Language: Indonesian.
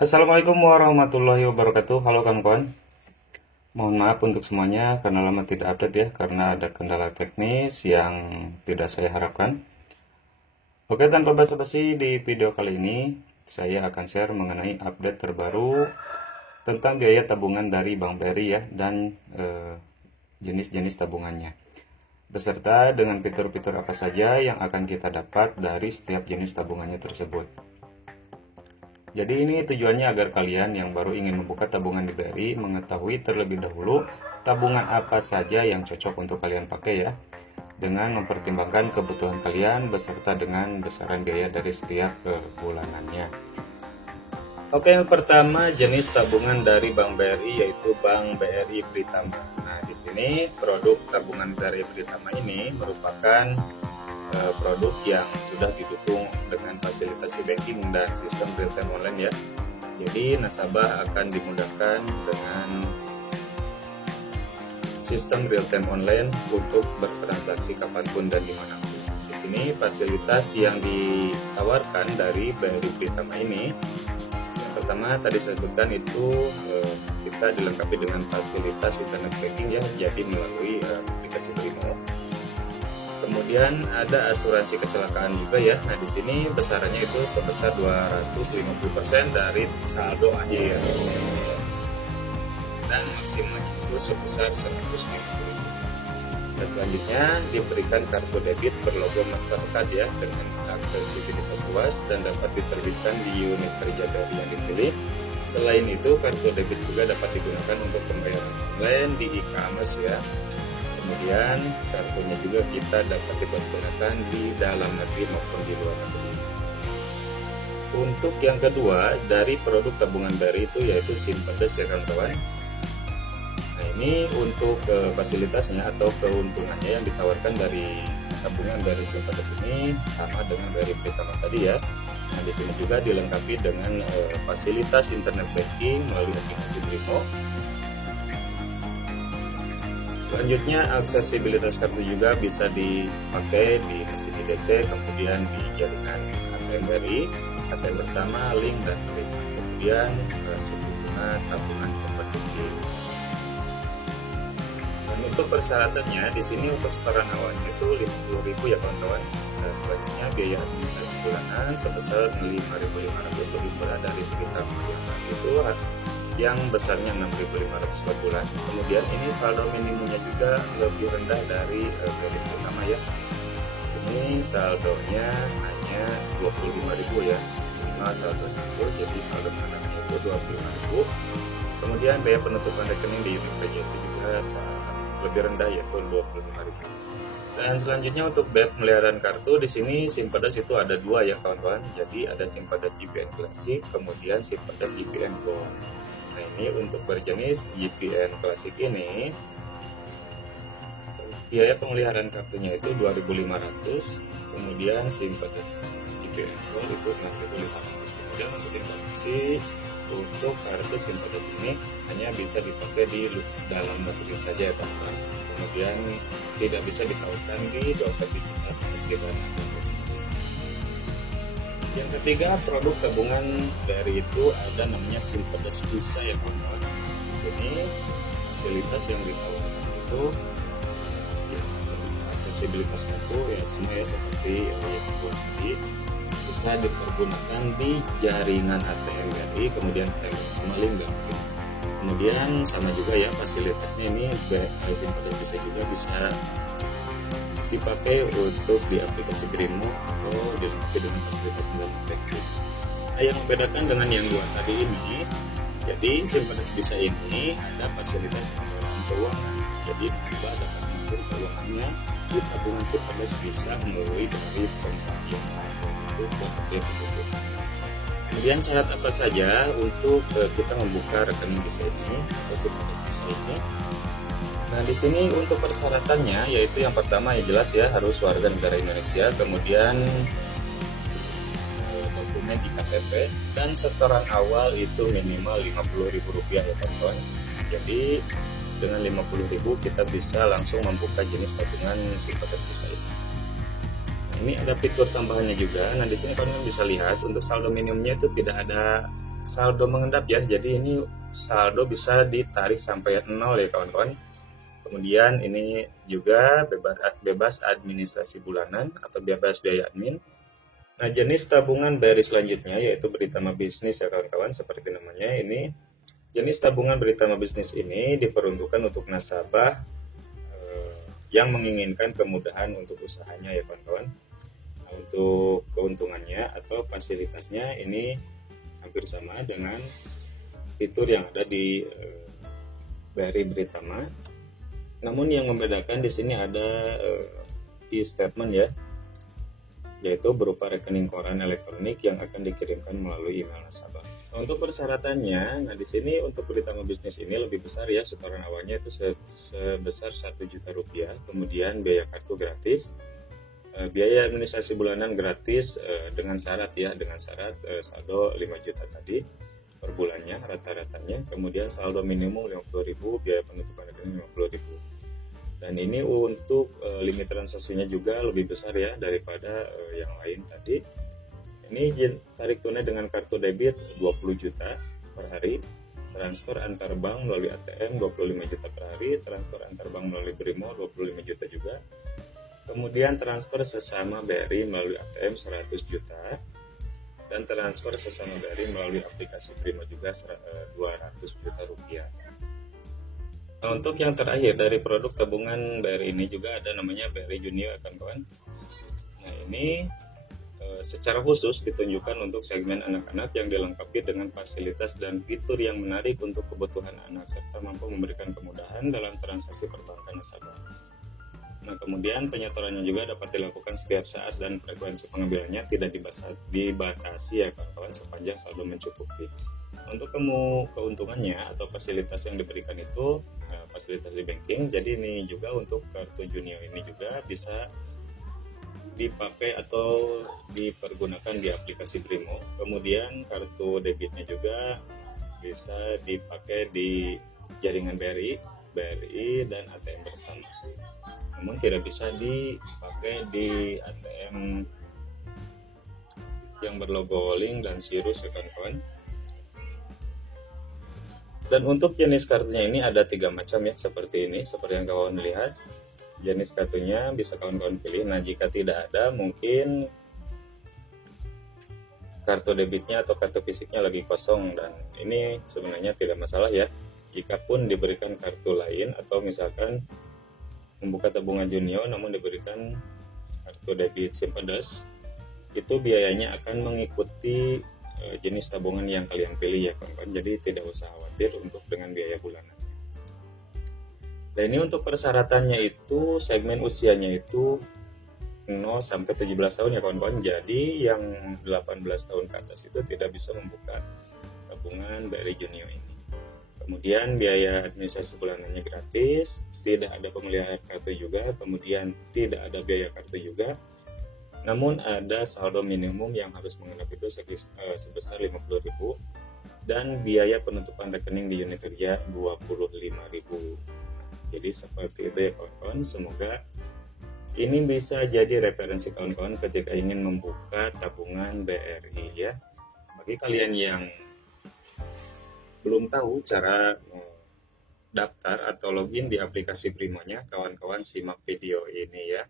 Assalamualaikum warahmatullahi wabarakatuh. Halo kawan-kawan. Mohon maaf untuk semuanya karena lama tidak update ya, karena ada kendala teknis yang tidak saya harapkan. Oke, tanpa basa-basi, di video kali ini saya akan share mengenai update terbaru tentang biaya tabungan dari Bank BRI ya, dan jenis-jenis tabungannya, beserta dengan fitur-fitur apa saja yang akan kita dapat dari setiap jenis tabungannya tersebut. Jadi ini tujuannya agar kalian yang baru ingin membuka tabungan di BRI mengetahui terlebih dahulu tabungan apa saja yang cocok untuk kalian pakai ya, dengan mempertimbangkan kebutuhan kalian beserta dengan besaran biaya dari setiap bulanannya. Oke, yang pertama jenis tabungan dari Bank BRI yaitu Bank BRI Pritama. Nah, di sini produk tabungan dari Pritama ini merupakan produk yang sudah didukung dengan fasilitas e-banking dan sistem real time online ya. Jadi nasabah akan dimudahkan dengan sistem real time online untuk bertransaksi kapanpun dan dimanapun. Di sini fasilitas yang ditawarkan dari BRI Pritama ini, yang pertama tadi saya sebutkan itu kita dilengkapi dengan fasilitas internet banking ya, jadi melalui aplikasi Brimo. Kemudian ada asuransi kecelakaan juga ya. Nah, di sini besarannya itu sebesar 250% dari saldo akhir. Dan maksimalnya itu sebesar 150.000. Dan selanjutnya diberikan kartu debit berlogo Mastercard ya, dengan aksesibilitas luas dan dapat diterbitkan di unit kerja BRI yang dipilih. Selain itu, kartu debit juga dapat digunakan untuk pembayaran online di e-commerce ya. Kemudian kartunya juga kita dapat dipergunakan di dalam negeri maupun di luar negeri. Untuk yang kedua dari produk tabungan BRI itu yaitu SIM Pedes ya kawan-kawan. Nah, ini untuk fasilitasnya atau keuntungannya yang ditawarkan dari tabungan dari SIM Pedes ini sama dengan dari Pritama tadi ya. Nah, di sini juga dilengkapi dengan fasilitas internet banking melalui aplikasi Brimo. Selanjutnya aksesibilitas kartu juga bisa dipakai di mesin IDC, kemudian di jaringan ATM BRI, ATM bersama, link dan klik. Kemudian suku bunga tabungan kompetitif. Dan untuk persyaratannya di sini untuk setoran awalnya itu 50.000 ya kawan-kawan. Dan selanjutnya biaya administrasi bulanan sebesar 5.500 lebih murah dari Pritama itu yang besarnya 6.500 per bulan. Kemudian ini saldo minimumnya juga lebih rendah dari BRI Pritama ya. Ini saldonya hanya 25.000 ya, minimal saldonya itu, jadi saldo menengahnya itu 25.000. Kemudian biaya penutupan rekening di unit kerja itu juga lebih rendah yaitu 25.000. Dan selanjutnya untuk biaya pemeliharaan kartu di sini SIM Pedes itu ada dua ya kawan-kawan. Jadi ada SIM Pedes JPN Classic, kemudian SIM Pedes JPN Gold. Nah, ini untuk berjenis JPN Classic ini biaya pemeliharaan kartunya itu 2.500, kemudian SIM Pedes JPN Gold itu 6.500. Kemudian untuk informasi, untuk kartu SIM Pedes ini hanya bisa dipakai di dalam negeri saja ya teman-teman. Kemudian tidak bisa ditautkan di dompet digital seperti Dana dan yang ketiga, produk tabungan dari itu ada namanya SIM Pedes Visa ya teman-teman. Di sini fasilitas yang ditawarkan itu ya, aksesibilitas kartu ya sama ya seperti yang tadi, bisa dipergunakan di jaringan ATM BRI, kemudian sama link dan klik. Kemudian sama juga ya fasilitasnya ini SIM Pedes Visa juga bisa dipakai untuk di aplikasi Brimo atau dilengkapi dengan fasilitas dan teknik. Nah, yang membedakan dengan yang dua tadi ini, jadi SIM Pedes Visa ini ada fasilitas pengelolaan keuangan. Jadi nasabah dapat mengatur keuangannya di tabungan SIM Pedes Visa melalui dari pembagian saldo itu seperti itu. Kemudian syarat apa saja untuk kita membuka rekening Visa ini atau SIM Pedes Visa ini? Nah, di sini untuk persyaratannya yaitu yang pertama ya jelas ya harus warga negara Indonesia, kemudian dokumen IKTP dan setoran awal itu minimal Rp50.000 ya teman-teman. Jadi dengan 50.000 kita bisa langsung membuka jenis tabungan SIM Pedes Visa ini. Nah, ini ada fitur tambahannya juga. Nah, di sini kalian bisa lihat untuk saldo minimumnya itu tidak ada saldo mengendap ya. Jadi ini saldo bisa ditarik sampai 0 ya kawan-kawan. Kemudian ini juga bebas administrasi bulanan atau bebas biaya admin. Nah, jenis tabungan BRI selanjutnya yaitu Beritama Bisnis ya kawan-kawan, seperti namanya ini. Jenis tabungan Beritama Bisnis ini diperuntukkan untuk nasabah yang menginginkan kemudahan untuk usahanya ya kawan-kawan. Nah, untuk keuntungannya atau fasilitasnya ini hampir sama dengan fitur yang ada di BRI Beritama. Namun yang membedakan di sini ada e-statement ya, yaitu berupa rekening koran elektronik yang akan dikirimkan melalui email nasabah. Nah, untuk persyaratannya, nah di sini untuk Beritama Bisnis ini lebih besar ya, setoran awalnya itu sebesar 1 juta rupiah, kemudian biaya kartu gratis, biaya administrasi bulanan gratis dengan syarat ya, dengan syarat saldo 5 juta tadi per bulannya rata-ratanya, kemudian saldo minimum 50.000, biaya penutupan rekening 50.000. Dan ini untuk limit transaksinya juga lebih besar ya daripada yang lain tadi. Ini tarik tunai dengan kartu debit 20 juta per hari, transfer antar bank melalui ATM 25 juta per hari, transfer antar bank melalui Brimo 25 juta juga. Kemudian transfer sesama BRI melalui ATM 100 juta. Dan transfer sesama BRI melalui aplikasi Brimo juga 200 juta rupiah. Nah, untuk yang terakhir dari produk tabungan BRI ini juga ada namanya BRI Junior kawan-kawan. Nah, ini secara khusus ditunjukkan untuk segmen anak-anak yang dilengkapi dengan fasilitas dan fitur yang menarik untuk kebutuhan anak serta mampu memberikan kemudahan dalam transaksi perbankan nasabah. Nah, kemudian penyetorannya juga dapat dilakukan setiap saat dan frekuensi pengambilannya tidak dibatasi ya kawan-kawan sepanjang saldo mencukupi. Untuk keuntungannya atau fasilitas yang diberikan itu fasilitas di banking. Jadi ini juga untuk kartu Junior ini juga bisa dipakai atau dipergunakan di aplikasi Brimo. Kemudian kartu debitnya juga bisa dipakai di jaringan BRI dan ATM bersama. Namun tidak bisa dipakai di ATM yang berlogo Link dan Sirus ya kawan-kawan. Dan untuk jenis kartunya ini ada 3 macam ya, seperti ini, seperti yang kawan lihat. Jenis kartunya bisa kawan-kawan pilih. Nah, jika tidak ada, mungkin kartu debitnya atau kartu fisiknya lagi kosong, dan ini sebenarnya tidak masalah ya. Jika pun diberikan kartu lain atau misalkan membuka tabungan Junior namun diberikan kartu debit Simpedes, itu biayanya akan mengikuti jenis tabungan yang kalian pilih ya kawan-kawan. Jadi tidak usah khawatir untuk dengan biaya bulanan. Dan ini untuk persyaratannya itu segmen usianya itu 0 sampai 17 tahun ya kawan-kawan. Jadi yang 18 tahun ke atas itu tidak bisa membuka tabungan BRI Junior ini. Kemudian biaya administrasi bulanannya gratis, tidak ada pemeliharaan kartu juga, kemudian tidak ada biaya kartu juga. Namun ada saldo minimum yang harus mengendap itu sebesar 50.000 dan biaya penutupan rekening di unit kerja 25.000. Jadi seperti itu ya kawan-kawan. Semoga ini bisa jadi referensi kawan-kawan ketika ingin membuka tabungan BRI ya. Bagi kalian yang belum tahu cara daftar atau login di aplikasi Brimonya, kawan-kawan simak video ini ya.